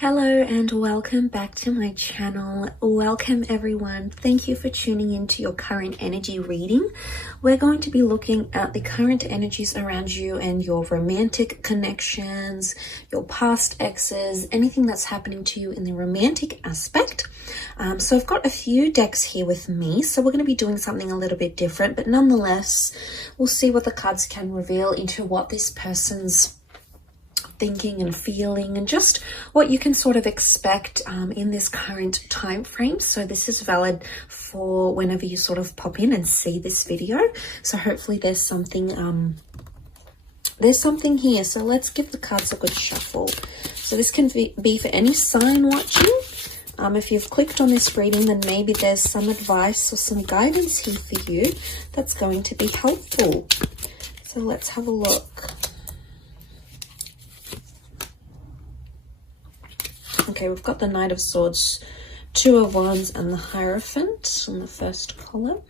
Hello and welcome back to my channel. Welcome everyone. Thank you for tuning into your current energy reading. We're going to be looking at the current energies around you and your romantic connections, your past exes, anything that's happening to you in the romantic aspect. So I've got a few decks here with me, so we're going to be doing something a little bit different, but nonetheless, we'll see what the cards can reveal into what this person's thinking and feeling and just what you can sort of expect in this current time frame. So this is valid for whenever you sort of pop in and see this video. So hopefully there's something here. So let's give the cards a good shuffle. So this can be for any sign watching. If you've clicked on this reading, then maybe there's some advice or some guidance here for you that's going to be helpful. So let's have a look. Okay, we've got the Knight of Swords, Two of Wands, and the Hierophant in the first column.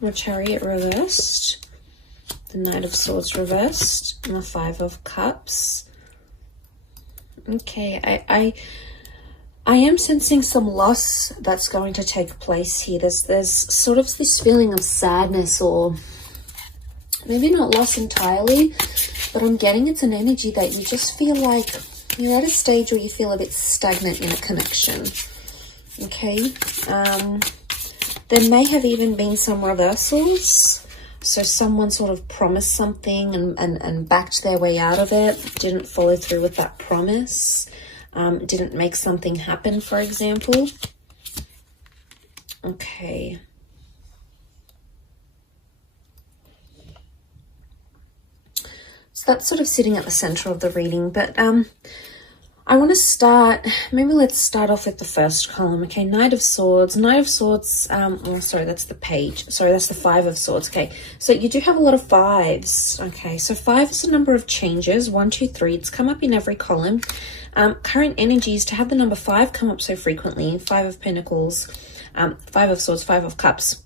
The Chariot reversed, the Knight of Swords reversed, and the Five of Cups. Okay, I am sensing some loss that's going to take place here. There's sort of this feeling of sadness, or maybe not loss entirely, but I'm getting it's an energy that you just feel like you're at a stage where you feel a bit stagnant in a connection. Okay, there may have even been some reversals. So someone sort of promised something and backed their way out of it, didn't follow through with that promise. Didn't make something happen, for example. Okay. So that's sort of sitting at the center of the reading, but I want to start, maybe let's start off with the first column. Okay, Knight of Swords. Knight of Swords, oh, sorry, that's the page. Sorry, that's the Five of Swords. Okay, so you do have a lot of fives. Okay, so five is a number of changes. 1, 2, 3. It's come up in every column. Current energies, to have the number 5 come up so frequently, Five of Pentacles, Five of Swords, Five of Cups.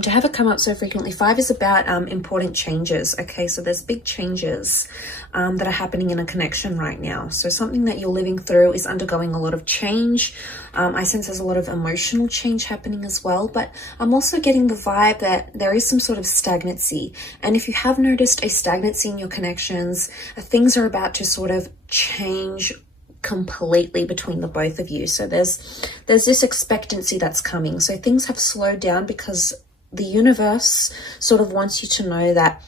To have it come up so frequently, 5 is about important changes. Okay, so there's big changes that are happening in a connection right now. So something that you're living through is undergoing a lot of change. I sense there's a lot of emotional change happening as well, but I'm also getting the vibe that there is some sort of stagnancy. And if you have noticed a stagnancy in your connections, things are about to sort of change completely between the both of you. So there's this expectancy that's coming. So things have slowed down because the universe sort of wants you to know that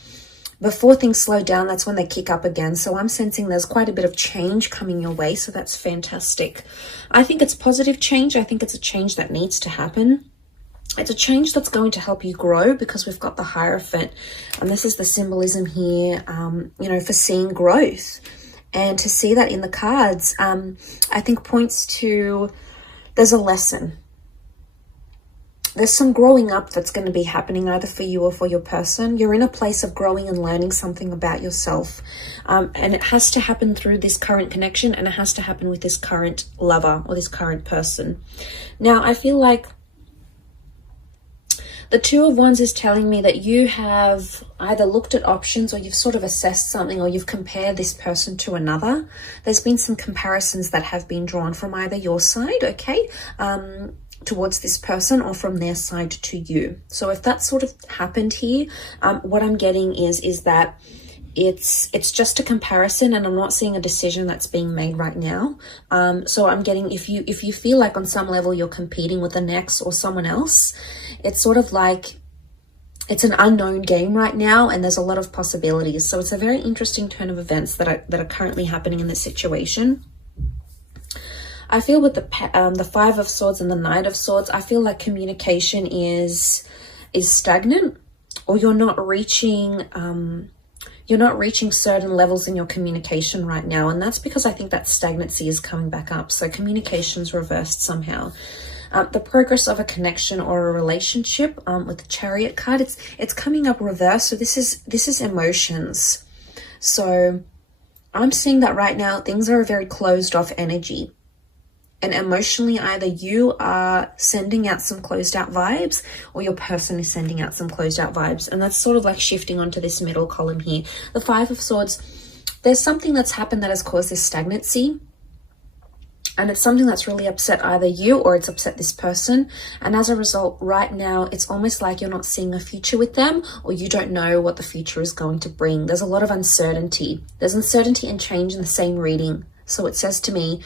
before things slow down, that's when they kick up again. So I'm sensing there's quite a bit of change coming your way. So that's fantastic. I think it's positive change. I think it's a change that needs to happen. It's a change that's going to help you grow because we've got the Hierophant. And this is the symbolism here, you know, for seeing growth. And to see that in the cards, I think points to there's a lesson. There's some growing up that's going to be happening either for you or for your person. You're in a place of growing and learning something about yourself. And it has to happen through this current connection, and it has to happen with this current lover or this current person. Now, I feel like the Two of Wands is telling me that you have either looked at options, or you've sort of assessed something, or you've compared this person to another. There's been some comparisons that have been drawn from either your side, okay, towards this person, or from their side to you. So if that sort of happened here, what I'm getting is that it's just a comparison, and I'm not seeing a decision that's being made right now. So I'm getting, if you feel like on some level you're competing with an ex or someone else, it's sort of like it's an unknown game right now, and there's a lot of possibilities. So it's a very interesting turn of events that are currently happening in this situation. I feel with the Five of Swords and the Knight of Swords, I feel like communication is stagnant, or you're not reaching certain levels in your communication right now. And that's because I think that stagnancy is coming back up. So communication's reversed somehow. The progress of a connection or a relationship with the Chariot card, it's coming up reverse. So this is emotions. So I'm seeing that right now things are a very closed off energy. And emotionally, either you are sending out some closed out vibes or your person is sending out some closed out vibes. And that's sort of like shifting onto this middle column here. The Five of Swords, there's something that's happened that has caused this stagnancy. And it's something that's really upset either you or it's upset this person. And as a result, right now, it's almost like you're not seeing a future with them, or you don't know what the future is going to bring. There's a lot of uncertainty. There's uncertainty and change in the same reading. So it says to me,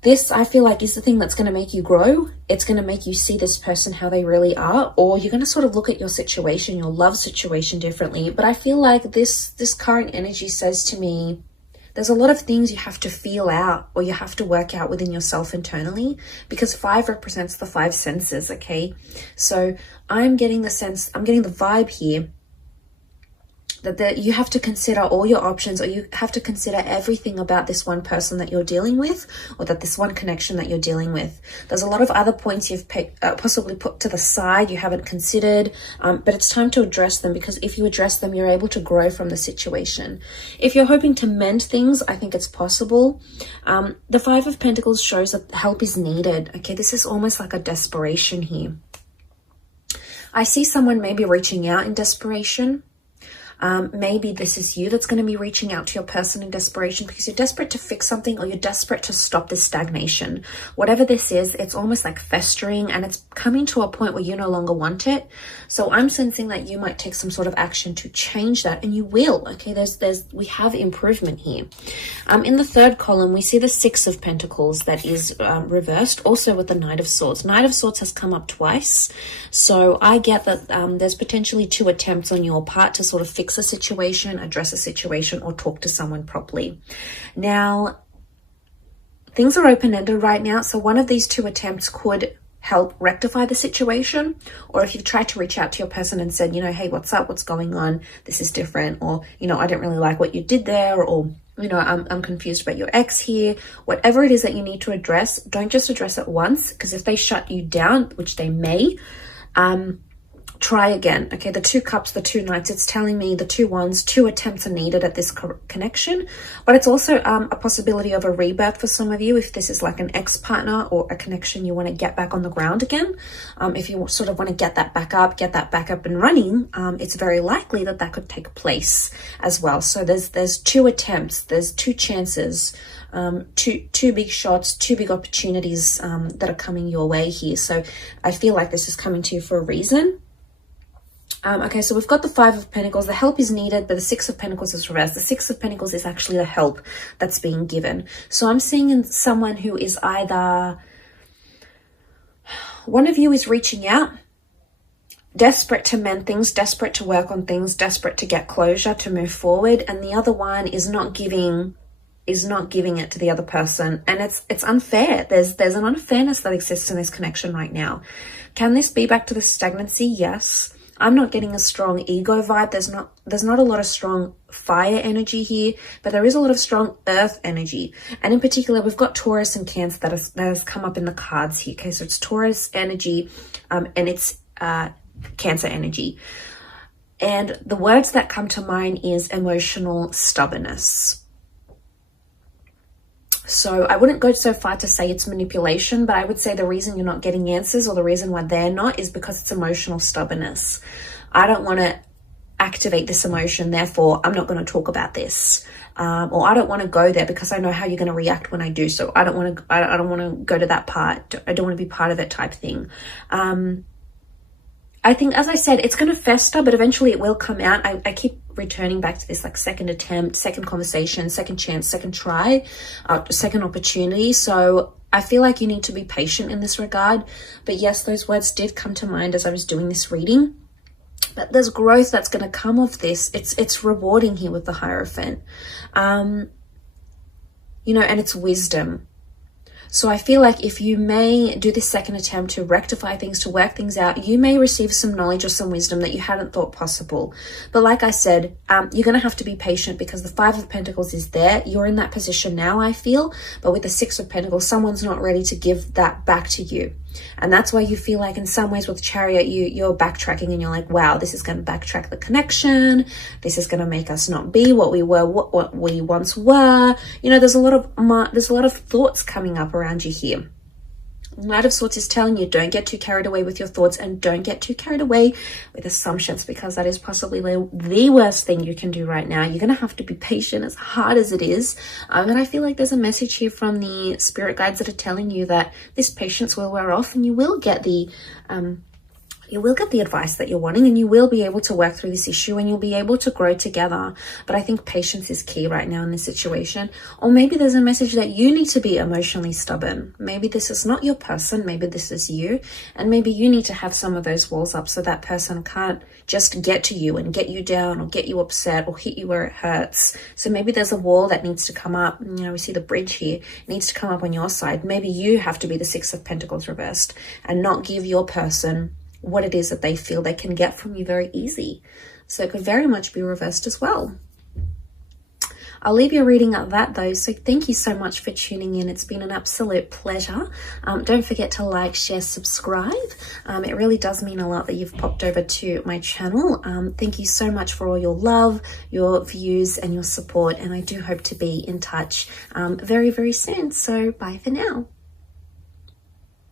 this, I feel like, is the thing that's going to make you grow. It's going to make you see this person how they really are, or you're going to sort of look at your situation, your love situation differently. But I feel like this current energy says to me, there's a lot of things you have to feel out or you have to work out within yourself internally, because 5 represents the 5 senses, okay? So I'm getting the sense, I'm getting the vibe here that you have to consider all your options, or you have to consider everything about this one person that you're dealing with, or that this one connection that you're dealing with. There's a lot of other points you've possibly put to the side, you haven't considered, but it's time to address them, because if you address them, you're able to grow from the situation. If you're hoping to mend things, I think it's possible. The 5 of Pentacles shows that help is needed. Okay, this is almost like a desperation here. I see someone maybe reaching out in desperation. Maybe this is you that's going to be reaching out to your person in desperation, because you're desperate to fix something, or you're desperate to stop this stagnation. Whatever this is, it's almost like festering, and it's coming to a point where you no longer want it. So I'm sensing that you might take some sort of action to change that, and you will. Okay, we have improvement here. In the third column, we see the 6 of Pentacles that is reversed, also with the Knight of Swords. Knight of Swords has come up twice, so I get that there's potentially 2 attempts on your part to sort of fix a situation, address a situation, or talk to someone properly. Now, things are open-ended right now, so one of these 2 attempts could help rectify the situation. Or if you've tried to reach out to your person and said, you know, hey, what's up? What's going on? This is different. Or, you know, I didn't really like what you did there. Or, you know, I'm confused about your ex here. Whatever it is that you need to address, don't just address it once, because if they shut you down, which they may, try again. Okay, the 2 cups, the 2 knights, it's telling me the 2 wands, 2 attempts are needed at this connection. But it's also a possibility of a rebirth for some of you, if this is like an ex-partner or a connection you want to get back on the ground again. If you sort of want to get that back up and running, it's very likely that that could take place as well. So there's 2 attempts, there's 2 chances, two big shots, 2 big opportunities that are coming your way here. So I feel like this is coming to you for a reason. Okay, so we've got the 5 of Pentacles. The help is needed, but the 6 of Pentacles is reversed. The 6 of Pentacles is actually the help that's being given. So I'm seeing in someone who is either, one of you is reaching out, desperate to mend things, desperate to work on things, desperate to get closure, to move forward, and the other one is not giving it to the other person. And it's unfair. There's an unfairness that exists in this connection right now. Can this be back to the stagnancy? Yes. I'm not getting a strong ego vibe. There's not a lot of strong fire energy here, but there is a lot of strong earth energy. And in particular, we've got Taurus and Cancer that has come up in the cards here. Okay, so it's Taurus energy, and it's Cancer energy. And the words that come to mind is emotional stubbornness. So I wouldn't go so far to say it's manipulation, but I would say the reason you're not getting answers, or the reason why they're not, is because it's emotional stubbornness. I don't want to activate this emotion, therefore I'm not going to talk about this. Or I don't want to go there because I know how you're going to react when I do so. I don't want to go to that part. I don't want to be part of it type thing. I think, as I said, it's going to fester, but eventually it will come out. I keep returning back to this, like, second attempt, second conversation, second chance, second try, second opportunity. So I feel like you need to be patient in this regard. But yes, those words did come to mind as I was doing this reading. But there's growth that's going to come of this. It's rewarding here with the Hierophant. You know, and it's wisdom. So I feel like if you may do this second attempt to rectify things, to work things out, you may receive some knowledge or some wisdom that you hadn't thought possible. But like I said, you're going to have to be patient, because the 5 of Pentacles is there. You're in that position now, I feel. But with the 6 of Pentacles, someone's not ready to give that back to you. And that's why you feel like in some ways with Chariot, you're backtracking and you're like, wow, this is going to backtrack the connection. This is going to make us not be what we were, what we once were. You know, there's a lot of thoughts coming up around you here. Knight of Swords is telling you, don't get too carried away with your thoughts and don't get too carried away with assumptions, because that is possibly the worst thing you can do right now. You're going to have to be patient, as hard as it is. And I feel like there's a message here from the spirit guides that are telling you that this patience will wear off and you will get the advice that you're wanting, and you will be able to work through this issue and you'll be able to grow together. But I think patience is key right now in this situation. Or maybe there's a message that you need to be emotionally stubborn. Maybe this is not your person, maybe this is you, and maybe you need to have some of those walls up so that person can't just get to you and get you down or get you upset or hit you where it hurts. So maybe there's a wall that needs to come up. You know, we see the bridge here, it needs to come up on your side. Maybe you have to be the Six of Pentacles reversed and not give your person what it is that they feel they can get from you very easy. So it could very much be reversed as well. I'll leave your reading at that though. So thank you so much for tuning in. It's been an absolute pleasure. Don't forget to like, share, subscribe. It really does mean a lot that you've popped over to my channel. Thank you so much for all your love, your views and your support. And I do hope to be in touch very, very soon. So bye for now.